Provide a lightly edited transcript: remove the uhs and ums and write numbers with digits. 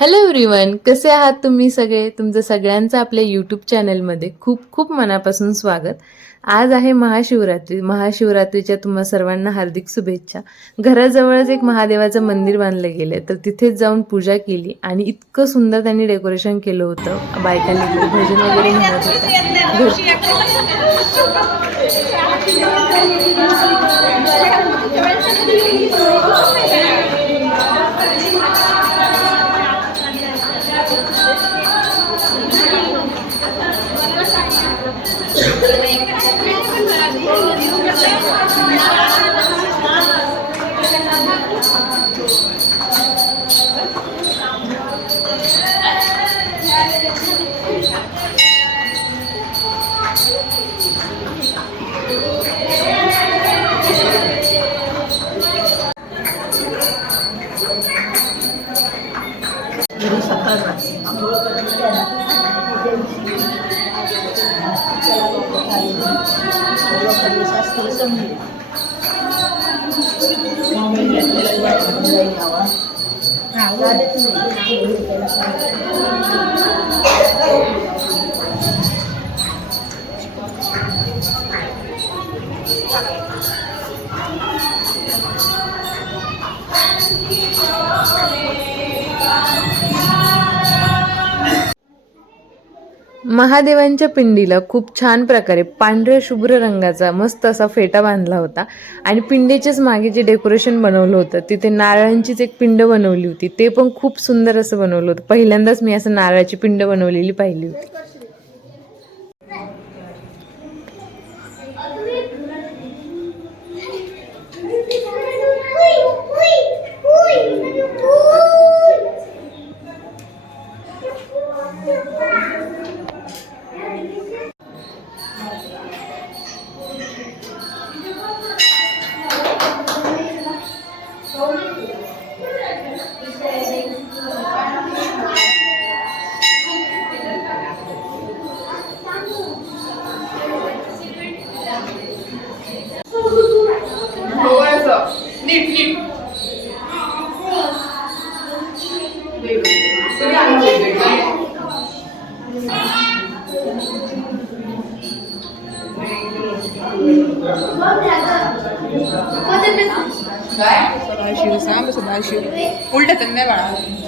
Hello everyone, कसे आहात तुम्ही सगळे? तुमचं सगळ्यांचं आपल्या यूट्यूब चॅनलमध्ये खूप खूप मनापासून स्वागत. आज आहे महाशिवरात्री. महाशिवरात्रीच्या तुम्हा सर्वांना हार्दिक शुभेच्छा. घराजवळच एक महादेवाचं मंदिर बांधलं गेलं, तर तिथेच जाऊन पूजा केली आणि इतकं सुंदर त्यांनी डेकोरेशन केलं होतं. बायकांनी तिथे भजन वगैरे म्हणत होत्या. महादेवांच्या पिंडीला खूप छान प्रकारे पांढऱ्या शुभ्र रंगाचा मस्त असा फेटा बांधला होता आणि पिंडीच्याच मागे जे डेकोरेशन बनवलं होतं तिथे नारळांचीच एक पिंड बनवली होती. ते पण खूप सुंदर असं बनवलं होतं. पहिल्यांदाच मी असं नारळाची पिंड बनवलेली पाहिली होती. सदाशिव सांब सदाशिव उलट त्यांना बाळा